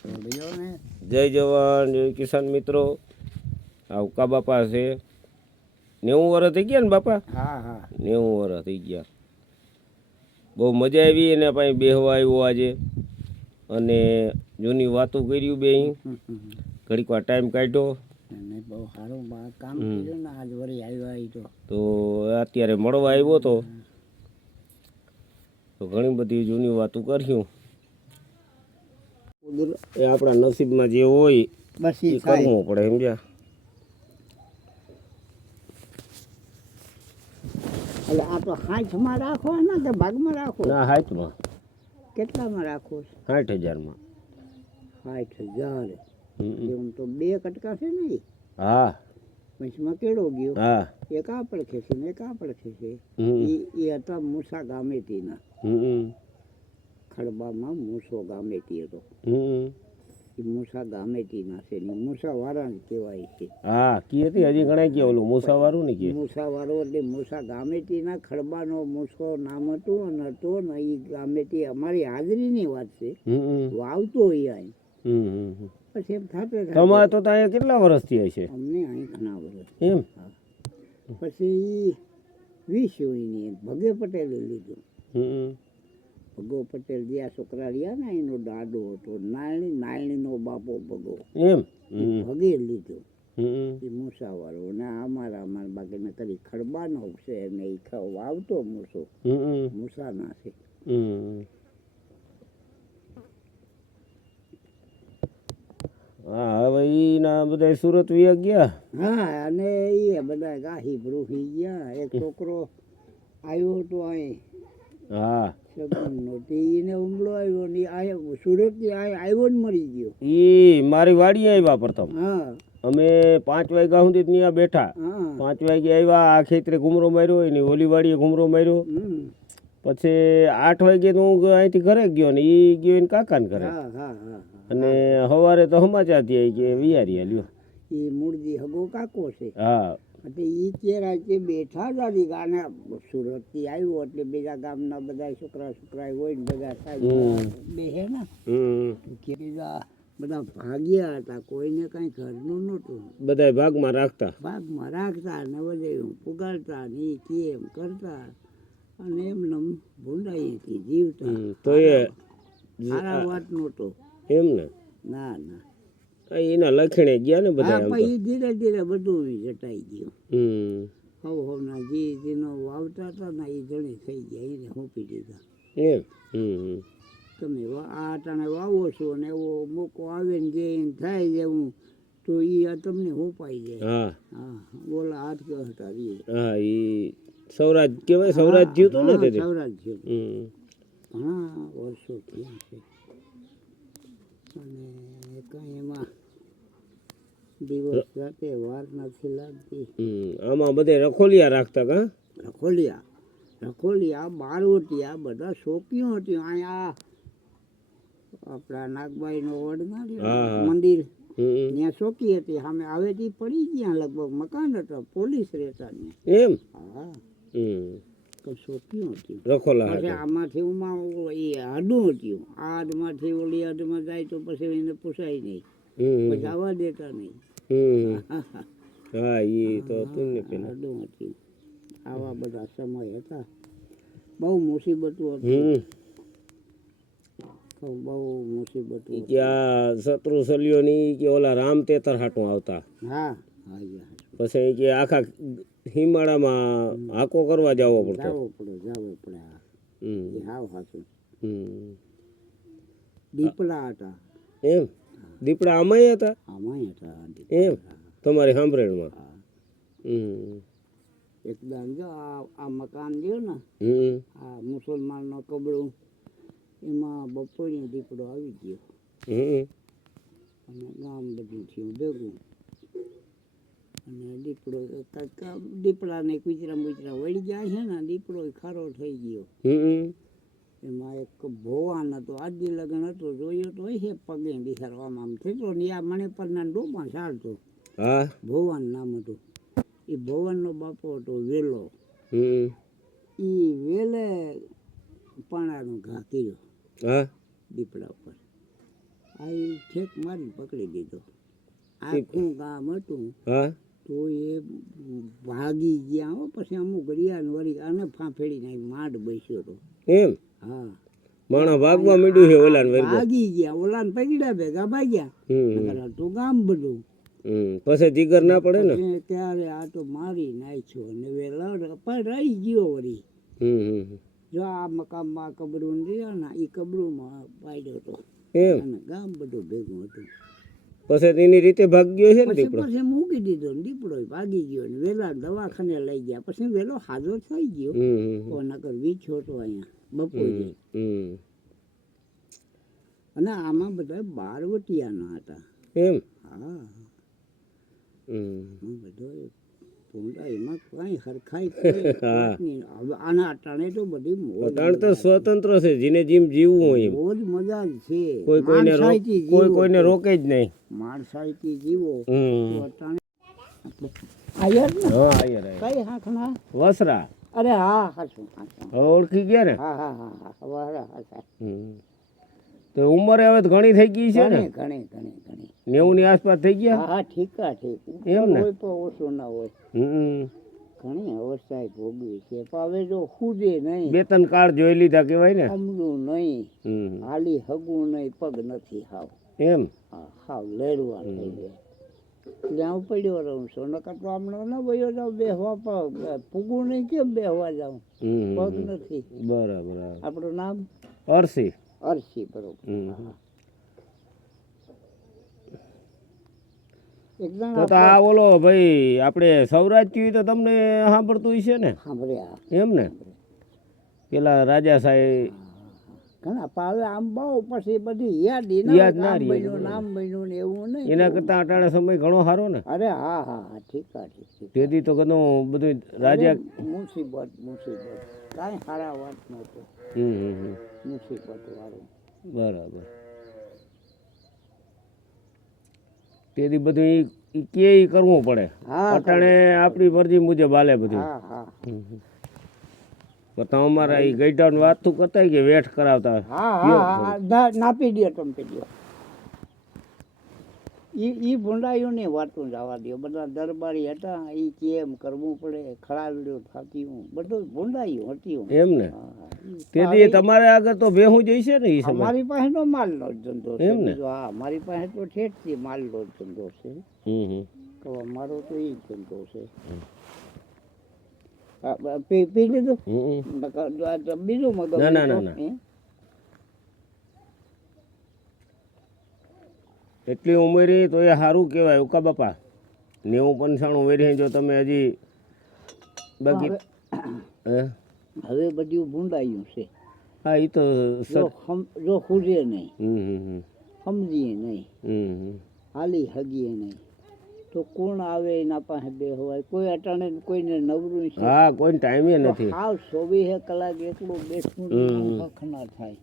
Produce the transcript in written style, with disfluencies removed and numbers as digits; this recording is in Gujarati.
જય જવાન જય કિસાન મિત્રો. આ ઉકા બાપા છે. 90 વર્ષ થઈ ગયા ને બાપા? હા હા 90 વર્ષ થઈ ગયા. બહુ મજા આવી એને પાસે બેહવા આવ્યો આજે અને જૂની વાતો કર્યું બે ઘડીક વાર ટાઈમ કાઢ્યો. બહુ સારું કામ કર્યું ને આજ વળી આવ્યા તો અત્યારે મળવા આવ્યો તો ઘણી બધી જૂની વાતો કર્યું. એ આપણા નસીબમાં જે હોય બસ એ કરવું પડે સમજ્યા. એટલે આ તો 60માં રાખો ને કે ભાગમાં રાખો? ના 60માં. કેટલામાં રાખો? 60,000માં. 60,000 એમ તો 2 કટકા છે ને? હા પંચમાં કેળો ગયો? હા એક આ પડખે છે ને એક આ પડખે છે. એ હતા મૂસા ગામેતીના. ખડબામાં મૂસો ગામેતી હતો. એ મૂસા ગામેતીના છે ને મૂસા વાળા કહેવાય છે. હા કી હતી હજી ઘણા કે ઓલું મૂસા વાળું ને કે મૂસા વાળો એટલે મૂસા ગામેતીના ખડબાનો મૂસો નામ હતું અને હતો ને એ ગામેતી અમારી હાજરીની વાત છે. વાવતો હોય અહીં પછી એમ થતું તમારે તો ત્યાં કેટલા વર્ષથી હશે? અમને અહીં ઘણા વર્ષ એમ. પછી 20 ભગે પટેલે લીધું. ભગો પટેલ જે આ છોકરા રહ્યા ને એનો દાદો હતો નાયણીનો બાપો ભગો એમ ભગે લીધું એ મૂસાવાળો ને અમારા બાકી કરી ખડબાનો છે ને એ વાવતો મૂસો મૂસાના છે. હા હવે એના બધા સુરત વ્યા ગયા. હા અને એ બધા ગાહી ભરૂહી ગયા. એક છોકરો આવ્યો હતો અહીં. હા એને હુમલો આવ્યો ને સુરત થી આવ્યો ને મરી ગયો. ઈ મારી વાડી આવ્યા પ્રથમ. હા અમે 5 વાગ્યા સુધી ત્યાં બેઠા. 5 વાગે આવ્યા. આ ખેતરે ઘૂમરો માર્યો એની ઓલી વાડીએ ઘૂમરો માર્યો. પછી 8 વાગે તો હું અહીંથી ઘરે ગયો ને એ ગયો એને કાકાને ઘરે. અને સવારે તો સમાચાર થયા કે વિયારી લ્યો એ મૂળજી હગો કાકો છે. હા એટલે એ કેરા કે બેઠા જ ગાને સુરત થી આવ્યો એટલે બીજા ગામના બધા છોકરા હોય ને બધા બેહે ને કે બીજા બધા ભાગ્યા હતા. કોઈને કઈ ઘરનું નહોતું. બધા ભાગમાં રાખતા ને બધે પુગાડતા ને એ કેમ કરતા અને એમને ભૂંડાઈ હતી જીવતા. તો એ સારા વાત નહોતો એમ ને. ના ના એના લખણે ગયા ને બધા. પછી ધીરે ધીરે બધું જટાઈ ગયું. હવ ના જેનો વાવતા હતા ને એ જણે થઈ ગયા એને સોંપી દીધા. એમ તમે આ ટાણે વાવો છો ને એવો મોકો આવે ને જે થાય જેવું તો એ તમને સોંપાઈ જાય. હા હા બોલા હાથ હતા હા એ સૌરાજ કેવાય. સૌરાજ થયું હતું ને તે સૌરાજ થયું. ઘણા વર્ષો થયા છે અને કઈ એમાં દિવસ રાતે વાર નથી લાગતી. આમાં બધે રખોલિયા રાખતા કા? રખોલિયા બારોટિયા બધા શોખીઓ હતી. અહીંયા આપણા નાગબાઈ નો વડ મંદિર ત્યાં શોખી હતી. સામે હવેથી પડી ગયા લગભગ મકાન હતા. પોલીસ રહેતા એમ. હા શોખીઓ હતી રખોલા. પછી આમાંથી હડું હતું. આ હડમાંથી ઓલી હડમાં જાય તો પછી એને પૂછાય નહીં. પછી આવવા દેતા નહીં. હા એ તો હતું ને પેલા. આવા બધા સમય હતા. બહુ મુસીબતો હતી. બહુ મુસીબતો. ત્યાં શત્રુ સલ્યો ની કે ઓલા રામ તેતર હાટું આવતા. હા પછી કે આખા હિમાળામાં હાકો કરવા જવો પડતો. જવો પડે. હાવ હાચું. દીપડા હતા. એમ દીપડા આમાંય હતા? આમાંય હતા. એમ તમારી સાંભળેમાં. એકદમ જો આ મકાન રહ્યો ને આ મુસલમાન નો કબડું એમાં બપોરે દીપડો આવી ગયો અને ગામ બધું થયું ભેગું. અને દીપડા ને કૂતરા વળી જાય છે ને દીપડો ખારો થઈ ગયો. એમાં એક ભોવાન હતો. આજે લગ્ન હતો જોયો તો છે પગે બિહારવામાં આમ થતો ને આ મને પર ના ડોમાં ચાલતો. ભોવાન નામ હતું. એ ભોવાનનો બાપો હતો વેલો. એ વેલે પાણાનો ઘા કર્યો દીપડા ઉપર. આ ઈ ઠેક મારી પકડી દીધો. આખું ગામ હતું હા તો એ ભાગી ગયા હો. પછી અમુક ઘડિયાળ વળી આને ફાંફેડી નાખી માંડ બેસ્યો હતો. એમ હા માણસ ભાગવા માંડ્યું છે ઓલા ને વર્ગો. ભાગી ગયા ઓલાને પકડ્યા ભેગા ભાગ્યા. નકર હતું ગામ બધું. પછી જીગર ના પડે ને. પછી ત્યારે આ તો મારી નાખ્યો અને વેલડ પણ રહી ગયો વળી. જો આ મકાનમાં કબરું રહ્યા ને એ કબરુંમાં પાડ્યો હતો એમ અને ગામ બધું ભેગું હતું. પછી તેની રીતે ભાગ ગયો છે ને પછી દીપડો. પછી મૂકી દીધો ને દીપડો ભાગી ગયો ને વેલા દવાખાને લઈ ગયા. પછી વેલો હાજર થઈ ગયો. તો નકર વીછો હતો અહીંયા બપોરે. અને આમાં બધા બારવટિયાના હતા. એમ હા બધો ભૂંડા એમાં કઈ હરખાઈ આના અટાણે તો બધી અટાણ તો સ્વતંત્ર છે જેને જેમ જીવવું હોય એમ. બહુ જ મજા જ છે. કોઈ કોઈને રોકે જ નહીં. માણસાઈથી જીવો તો અટાણે આયર ને હા આયર કઈ હાંખના વસરા. અરે હા હાચું હાચું. હવે ઓળખી ગયા ને. હા હા હા હા વારા હાચા. તો ઉંમરે હવે તો ઘણી થઈ ગઈ છે ને. ઘણી ઘણી ઘણી 90 ની આસપાસ થઈ ગયા. હા હા ઠીકા ઠીક એમ ને? કોઈ પણ ઓછું ના હોય. ઘણી અવસ્થાએ ભોગવી છે પણ હવે જો ખુદે નહીં. બે ત્રણ કાળ જોઈ લીધા કેવાય ને. અમલું નહીં હાલી હગું નહીં પગ નથી હાવ. એમ હા હાવ લેરવા થઈ ગયા. ત્યાં પડ્યો રહું છું નકર તો હમણાં ન વયો જાઉં બેહવા પૂગું નહીં કેમ બેહવા જાઉં પગ નથી. બરાબર. આપણું નામ અરસી. અરસી બરોબર. તો આ ઓલો ભાઈ આપણે સૌરાષ્ટ્ર તો તમને સાંભળતું હશે ને. સાંભળ્યા એમ ને પેલા રાજા સાહેબ ઘણા પાવે આમ બહુ પછી બધી યાદ ના રહી. નામ બન્યું ને એવું નહીં. એના કરતા અટાણે સમય ઘણો સારો ને. અરે હા હા હા ઠીક ઠીક. તેથી તો ઘણું બધું રાજા મુસીબત કાંઈ સારા વાત નહોતો. મુસીબત વાળું. બરાબર. તેથી બધું કે કરવું પડે. અટાણે આપણી મરજી મુજબ હાલે બધું. હા હા તો અમારા એ ગઈઢા વાત તું કરતા કે વેઠ કરાવતા. હા હા નાપી દો ટંપી દો. ઈ ભૂંડાઈઓની વાતું જવા દો. બધા દરબારી હતા એ કેમ કરવું પડે ખરાબડ્યો થતી હું બધું ભૂંડાઈઓ હતી. એમ ને તેથી તમારે આગળ તો ભેહું જઈશે ને. એ સમય મારી પાસે તો માલનો જ ધંધો છે. હા મારી પાસે તો ઠેઠથી માલનો જ ધંધો છે. તો મારો તો એ જ ધંધો છે. પી લીધું બીજું મગજ. ના એટલી ઉંમરે તો એ સારું કહેવાય. ઉકા બાપા 90-95 વેરી જો તમે હજી બાકી હવે બધું ભૂંડાયું છે. હા એ તો જો ખુજે નહીં સમજીએ નહીં હાલી હગીએ નહીં તો કોણ આવે એના પાસે બે હોય. કોઈ અટાણે કોઈને નવરું છે. હા કોઈ ટાઈમે નથી. હાવ 24 કલાક એકલું બેસવું ના થાય.